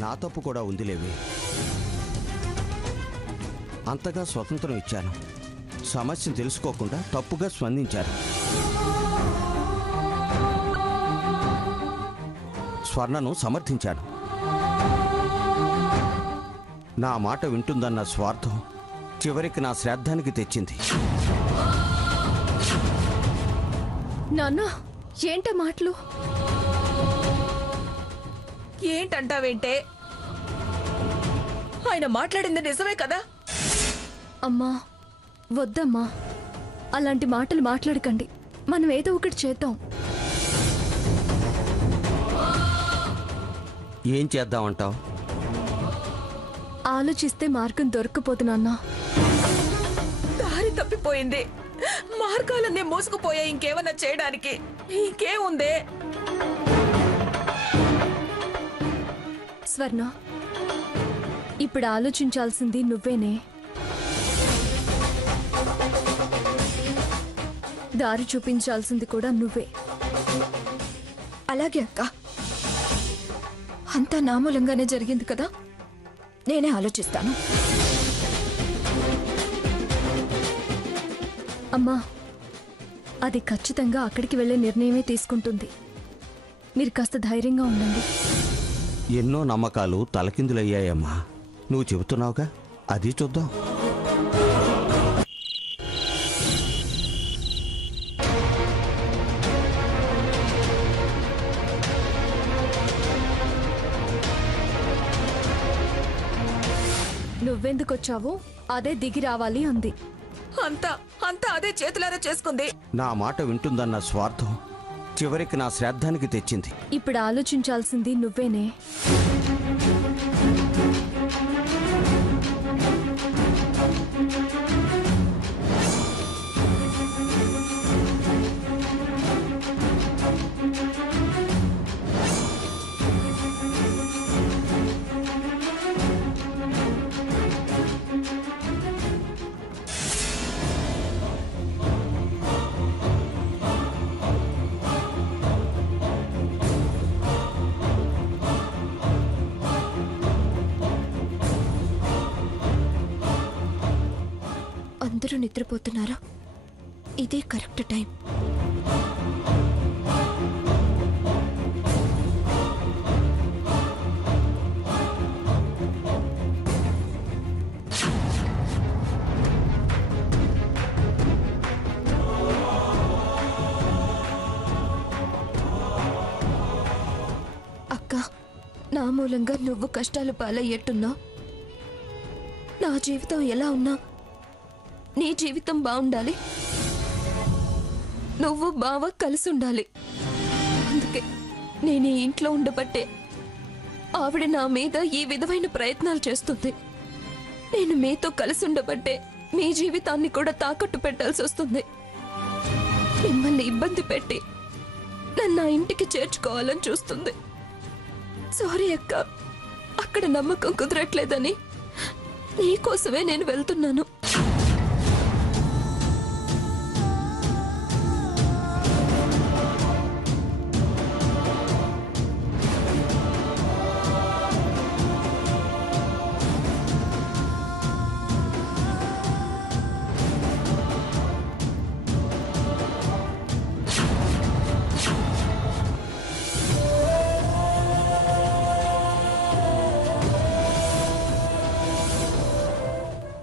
నా తప్పు కూడా ఉందిలేవి. అంతగా స్వతంత్రం ఇచ్చాను, సమస్యను తెలుసుకోకుండా తప్పుగా స్పందించారు. స్వర్ణను సమర్థించాను. నా మాట వింటుందన్న స్వార్థం చివరికి నా శ్రాద్ధానికి తెచ్చింది. నాన్న, ఏంట మాటలు? ఏంటంటావేంటే? ఆయన మాట్లాడింది నిజమే కదా? అమ్మా, వద్దమ్మా, అలాంటి మాటలు మాట్లాడకండి. మనం ఏదో ఒకటి చేద్దాం. ఏం చేద్దామంటావు? ఆలోచిస్తే మార్గం దొరకపోతున్నాన్నా. దారి తప్పిపోయింది. మార్గాలన్నీ మూసుకుపోయా. ఇంకేమన్నా చేయడానికి ఇంకేముందే? స్వర్ణ, ఇప్పుడు ఆలోచించాల్సింది నువ్వేనే. దారి చూపించాల్సింది కూడా నువ్వే. అలాగే అక్క, అంతా నామూలంగానే జరిగింది కదా, నేనే ఆలోచిస్తాను. అమ్మా, అది ఖచ్చితంగా అక్కడికి వెళ్లే నిర్ణయమే తీసుకుంటుంది. మీరు కాస్త ధైర్యంగా ఉండండి. ఎన్నో నమ్మకాలు తలకిందులయ్యాయమ్మా. నువ్వు చెబుతున్నావుగా, అది చూద్దాం. నువ్వెందుకొచ్చావో అదే దిగి రావాలి అంది. అంతా అంతా అదే చేతులారా చేసుకుంది. నా మాట వింటుందన్న స్వార్థం చివరికి నా శ్రాద్ధానికి తెచ్చింది. ఇప్పుడు ఆలోచించాల్సింది నువ్వేనే. అందరూ నిద్రపోతున్నారా? ఇదే కరెక్ట్ టైం. అక్క, నా మూలంగా నువ్వు కష్టాలు పాలయ్యేట్టున్నా, నా జీవితం ఎలా ఉన్నా నీ జీవితం బాగుండాలి. నువ్వు బావ కలిసి ఉండాలి. అందుకే నేను ఈ ఇంట్లో ఉండబట్టే ఆవిడ నా మీద ఈ విధమైన ప్రయత్నాలు చేస్తుంది. నేను మీతో కలిసి ఉండబట్టే మీ జీవితాన్ని కూడా తాకట్టు పెట్టాల్సి వస్తుంది. మిమ్మల్ని ఇబ్బంది పెట్టి నన్ను నా ఇంటికి చేర్చుకోవాలని చూస్తుంది. సారీ అక్క, అక్కడ నమ్మకం కుదరట్లేదని నీకోసమే నేను వెళ్తున్నాను.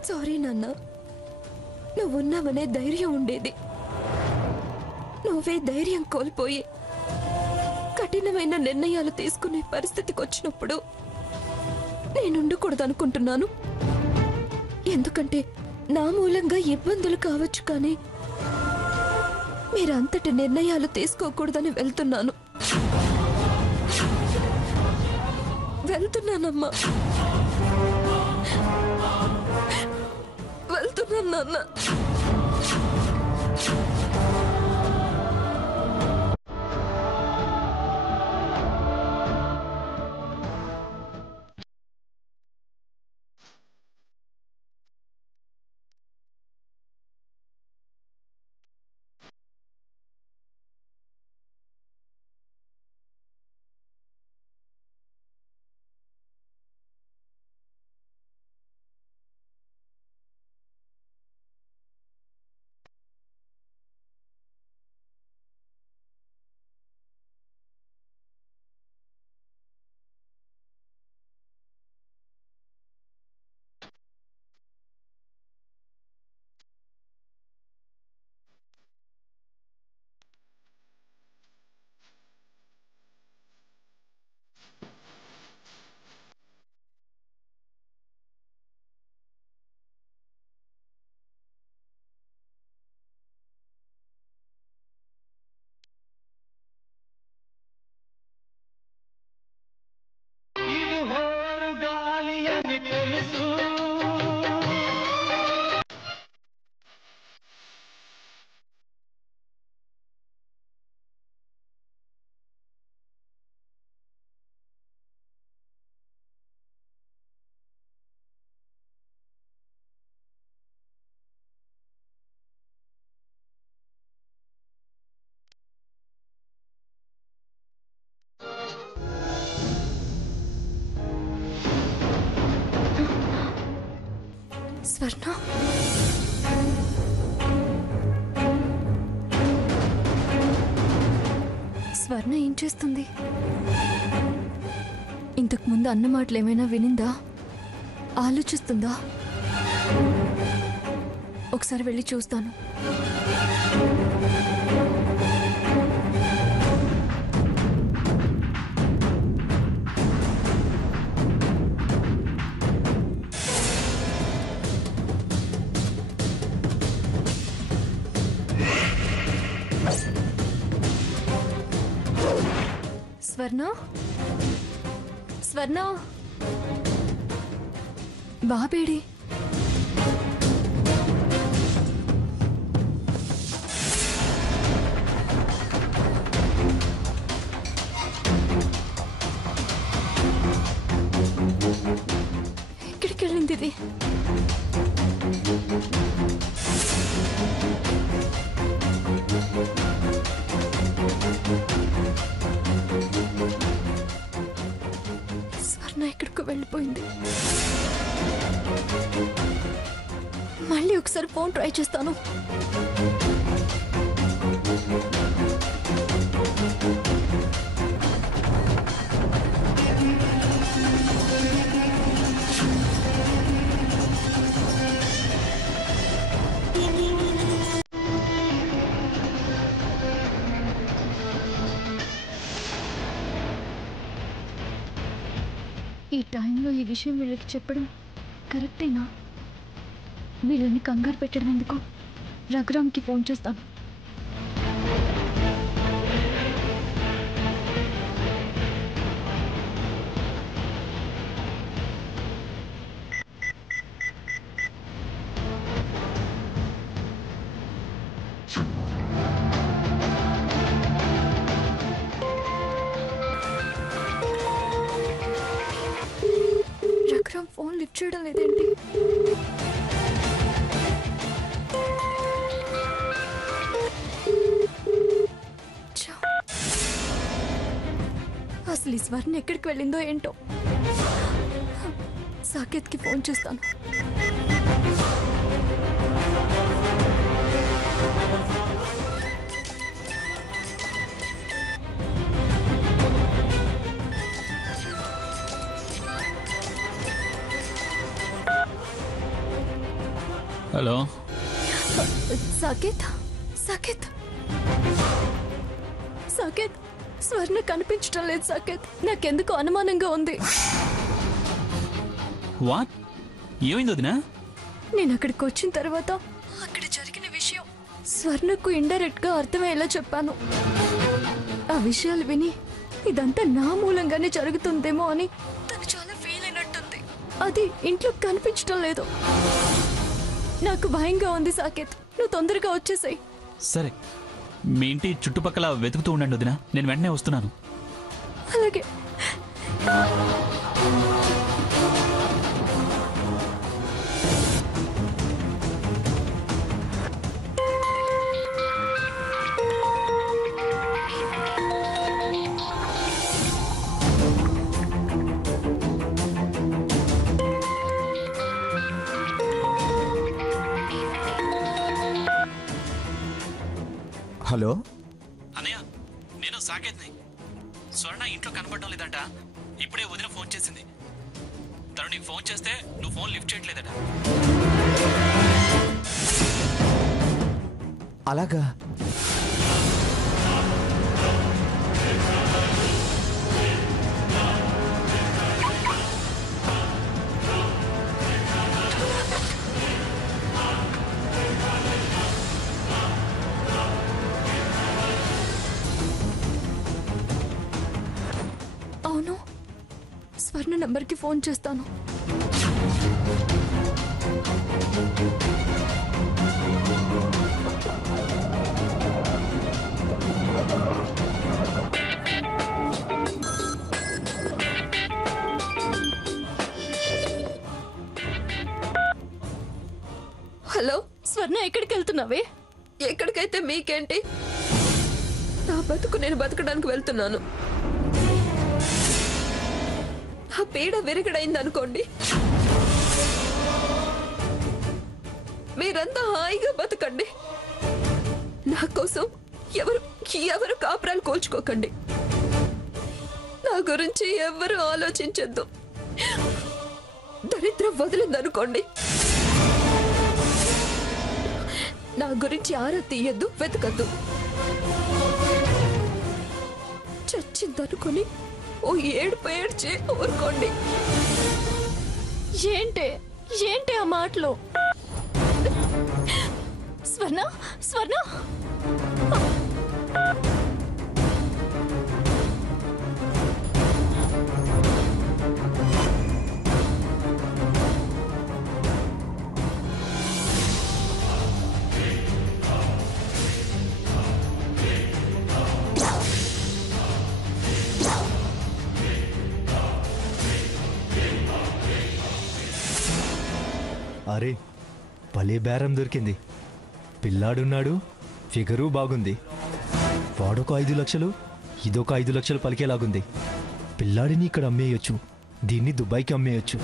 సారీ నాన్న, నువ్వున్నావనే ధైర్యం ఉండేది. నువ్వే ధైర్యం కోల్పోయి కఠినమైన నిర్ణయాలు తీసుకునే పరిస్థితికి వచ్చినప్పుడు నేనుండకూడదు అనుకుంటున్నాను. ఎందుకంటే నా మూలంగా ఇబ్బందులు కావచ్చు, కానీ మీరంతటి నిర్ణయాలు తీసుకోకూడదని వెళ్తున్నానమ్మా. వెళ్తున్నాను నాన్న. స్వర్ణ స్వర్ణ ఏం చేస్తుంది? ఇంతకు ముందు అన్న మాటలు ఏమైనా వినిందా? ఆలోచిస్తుందా? ఒకసారి వెళ్ళి చూస్తాను. స్వర్ణ స్వర్ణ బాబేడి? ఎక్కడికి వెళ్ళింది ఇది? స్వర్ణ ఎక్కడికో వెళ్ళిపోయింది. మళ్ళీ ఒకసారి ఫోన్ ట్రై చేస్తాను. ఈ టైంలో ఈ విషయం వీళ్ళకి చెప్పడం కరెక్టేనా? వీళ్ళని కంగారు పెట్టడం ఎందుకు? రఘురామ్కి ఫోన్ చేస్తాను. రఘురామ్ ఫోన్ లిఫ్ట్ చేయడం లేదేంటి? అసలు ఈ స్వర్ణ ఎక్కడికి వెళ్ళిందో ఏంటో. సాకేత్కి ఫోన్ చేస్తాను. హలో సాకేత్ సాకేత్ సాకేత్ స్వర్ణ కనిపించడం లేదు సాకేత్. నాకెందుకు అనుమానంగా ఉంది. వాట్? ఏమైంది వదినా? నేను అక్కడికి వచ్చిన తర్వాత అక్కడ జరిగిన విషయం స్వర్ణకు ఇండైరెక్ట్ గా అర్థమయ్యేలా చెప్పాను. ఆ విషయాలు విని ఇదంతా నా మూలంగానే జరుగుతుందేమో అని తను చాలా ఫీల్ అయినట్టుంది. అది ఇంట్లో కనిపించడం లేదు. నాకు భయంగా ఉంది సాకేత్. నువ్వు తొందరగా వచ్చేసాయి. సరే, మీ ఇంటి చుట్టుపక్కల వెతుకుతూ ఉండండి వదినా, నేను వెంటనే వస్తున్నాను. అలాగే. హలో అన్నయ్య, నేను సాకేత్ని. స్వర్ణ ఇంట్లో కనపడడం లేదంట. ఇప్పుడే వదిన ఫోన్ చేసింది. తను నీకు ఫోన్ చేస్తే నువ్వు ఫోన్ లిఫ్ట్ చేయట్లేదట. అలాగా? అవును, స్వర్ణ నంబర్కి ఫోన్ చేస్తాను. హలో, స్వర్ణ ఎక్కడికి వెళ్తున్నావే? ఎక్కడికైతే మీకేంటి? నా బతుకు నేను బతకడానికి వెళ్తున్నాను. ఆ పీడ విరగడైంది అనుకోండి, మీరంతా హాయిగా బతకండి. నా కోసం ఎవరు ఎవరు కాపురాలు కోల్చుకోకండి. నా గురించి ఎవరు ఆలోచించద్దు. దరిద్రం వదిలిందనుకోండి. నా గురించి ఆరా తీయద్దు, వెతకద్దు. చచ్చిందనుకొని ఓ ఏడ్చి ఊరుకోండి. ఏంటి ఆ మాటలు? స్వర్ణ స్వర్ణ అరే భలే బేరం దొరికింది. పిల్లాడున్నాడు, ఫిగరు బాగుంది. వాడొక 5 లక్షలు, ఇదొక 5 లక్షలు పలికేలాగుంది. పిల్లాడిని ఇక్కడ అమ్మేయొచ్చు, దీన్ని దుబాయ్కి అమ్మేయొచ్చు.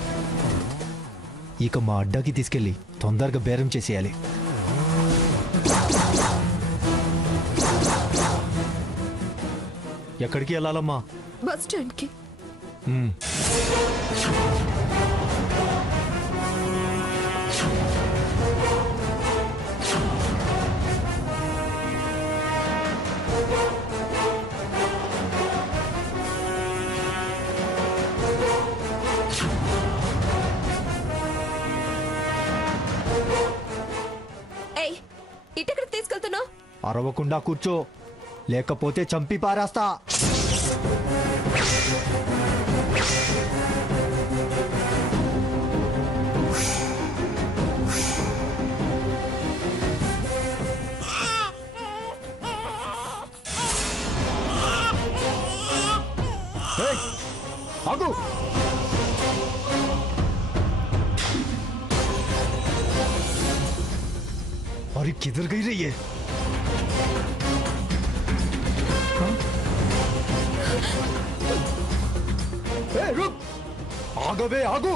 ఇక మా అడ్డాకి తీసుకెళ్ళి తొందరగా బేరం చేసేయాలి. ఎక్కడికి వెళ్ళాలమ్మా? బస్ స్టాండ్కి. ఏయ్, ఇటెక్కడికి తీసుకెళ్తున్నావు? అరవకుండా కూర్చో, లేకపోతే చంపి పారేస్తా. ఏయ్, ఆగు. अरे किधर गई रही है? ए, रुक! आगो बे, आगो!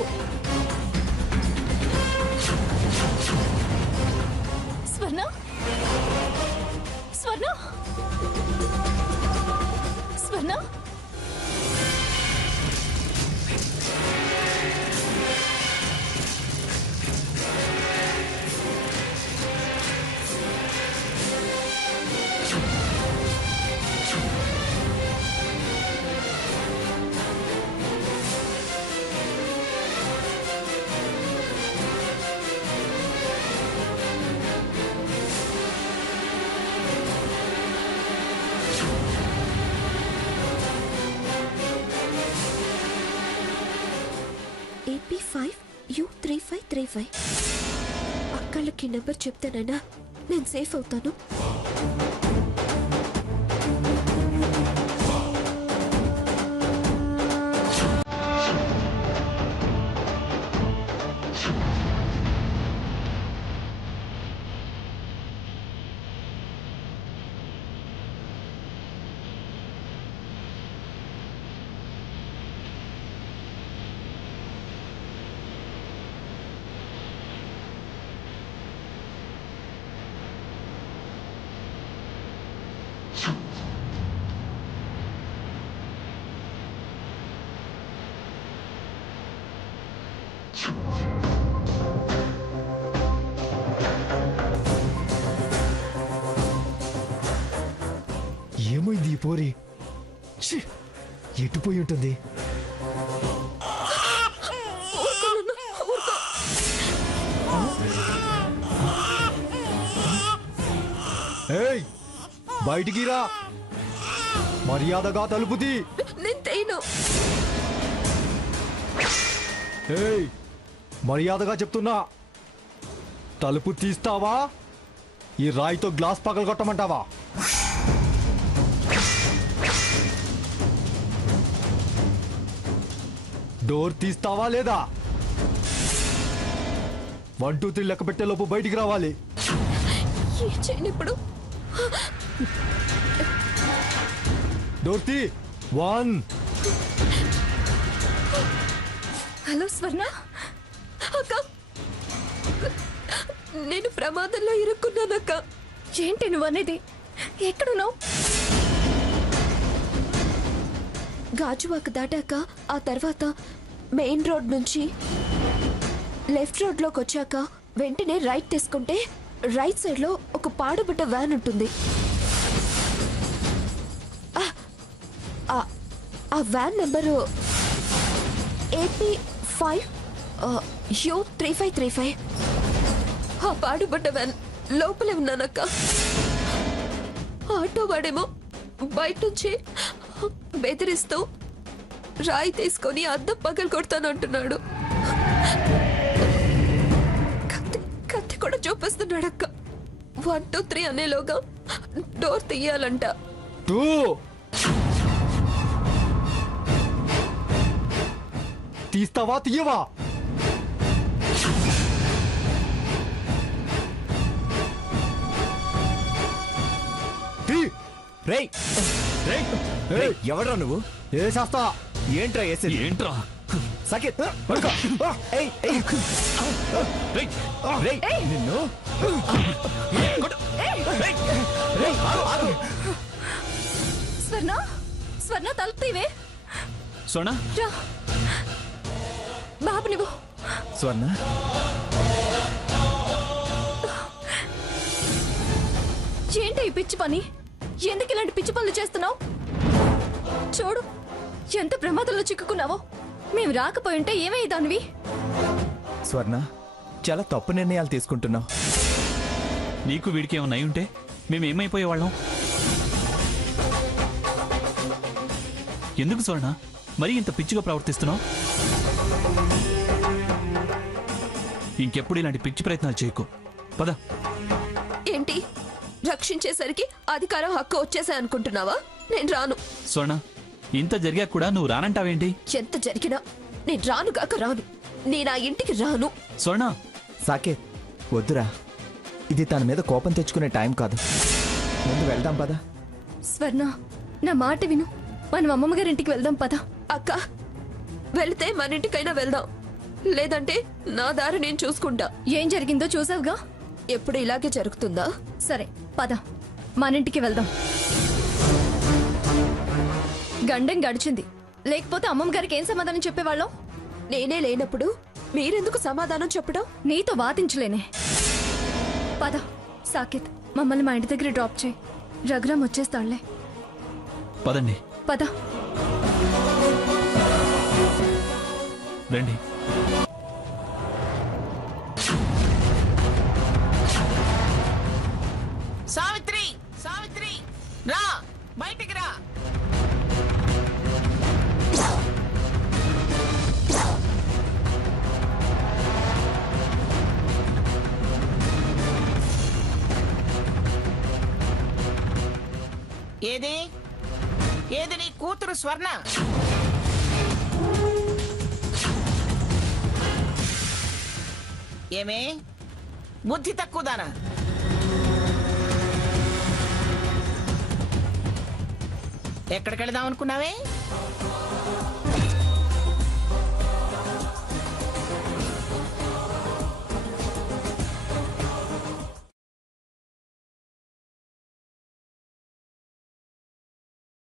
స్వర్ణ స్వర్ణ స్వర్ణ AP5U3535. అక్కలకి నెంబర్ చెప్తానైనా నేను సేఫ్ అవుతాను. ఏమైంది ఈ పోరి? ఛీ, ఎటుపోయి ఉంటుంది? ఏయ్, బయటికి రా, మర్యాదగా తలుపు తీ. నేను తేను. ఏయ్, మర్యాదగా చెప్తున్నా, తలుపు తీస్తావా ఈ రాయితో గ్లాస్ పగలగొట్టమంటావా? డోర్ తీస్తావా లేదా? 1 2 3 లెక్క పెట్టే లోపు బయటికి రావాలి. ఏం చేయను ఇప్పుడు? డోర్ తీ. 1. హలో స్వర్ణ అక్క, నేను ప్రమాదంలో ఇరుక్కున్నానక్క. ఏంటి నువ్వనేది? ఎక్కడున్నావు? గాజువాక దాటాక ఆ తర్వాత మెయిన్ రోడ్ నుంచి లెఫ్ట్ రోడ్లోకి వచ్చాక వెంటనే రైట్ తీసుకుంటే రైట్ సైడ్లో ఒక పాడుబడ్డ వ్యాన్ ఉంటుంది. ఆ వ్యాన్ నెంబరు AP5U3535. ఆ పాడుబడ్డ వ్యాన్ లోపలే ఉన్నానక్క. ఆటో వాడేమో బయట నుంచి బెదిరిస్తూ రాయి తీసుకొని అద్దం పగలు కొడతానంటున్నాడు. కత్తి కూడా చూపిస్తున్నాడు అక్క. 1 2 3 అనేలోగా డోర్ తీయాలంట. తీస్తావా తీయవా? రేయ్ రేయ్ రేయ్, ఎవడ్రా నువ్వు? ఏ శాస్తా ఏంట్రా వేసేది? ఏంట్రా? సాకేత్ పడుకో. ఏయ్ ఏయ్ రేయ్, రేయ్ నిన్ను. రేయ్ ఆగు, ఆగు. స్వర్ణ, స్వర్ణ తలుపు తీవే. స్వర్ణ, రా బాబు నువ్వు. స్వర్ణ, ఏంటి ఈ పిచ్చి పని? ఎందుకు ఇలాంటి పిచ్చి పనులు చేస్తున్నావు? చూడు ఎంత ప్రమాదంలో చిక్కుకున్నావో. మేము రాకపోయింటే ఏమయ్యేదానివి? స్వర్ణ, చాలా తప్పు నిర్ణయాలు తీసుకుంటున్నావు. నీకు వీడికి ఏమన్నా అయి ఉంటే మేమేమైపోయేవాళ్ళం? ఎందుకు స్వర్ణ మరీ ఇంత పిచ్చిగా ప్రవర్తిస్తున్నావు? ఇంకెప్పుడు ఇలాంటి పిచ్చి ప్రయత్నాలు చేయకు. పద. ఏంటి రక్షించేసరికి అధికారం హక్కు వచ్చేసాయి అనుకుంటున్నావా? నేను రాను. స్వర్ణ, ఇంత జరిగా కూడా నువ్వు రానంటావేంటి? ఎంత జరిగినా నేను రానుగాక రాను. నేను ఆ ఇంటికి రాను. స్వర్ణ, సాకేత్, వద్దురా. ఇది తన మీద కోపం తెచ్చుకునే టైం కాదు. ముందు వెళ్దాం పదా. స్వర్ణ నా మాట విను. మనం అమ్మమ్మ గారి ఇంటికి వెళ్దాం పద. అక్క, వెళితే మన ఇంటికైనా వెళ్దాం. లేదంటే నా దారి నేను చూసుకుంటా. ఏం జరిగిందో చూసావుగా. ఎప్పుడు ఇలాగే జరుగుతుందా? సరే పద, మన ఇంటికి వెళ్దాం. గండం గడిచింది, లేకపోతే అమ్మమ్మ గారికి ఏం సమాధానం చెప్పేవాళ్ళం? నేనే లేనప్పుడు మీరెందుకు సమాధానం చెప్పడం? నీతో వాదించలేనే. పద సాకేత్, మమ్మల్ని మా ఇంటి దగ్గర డ్రాప్ చేయి. రఘురామ్ వచ్చేస్తాడులే. పదండి. పద. రండి. సావిత్రి, సావిత్రి రా, బయటికి రా. ఏది ఏది నీ కూతురు స్వర్ణ? ఏమే బుద్ధి తక్కువదానా? ఎక్కడికి వెళదాం అనుకున్నావే?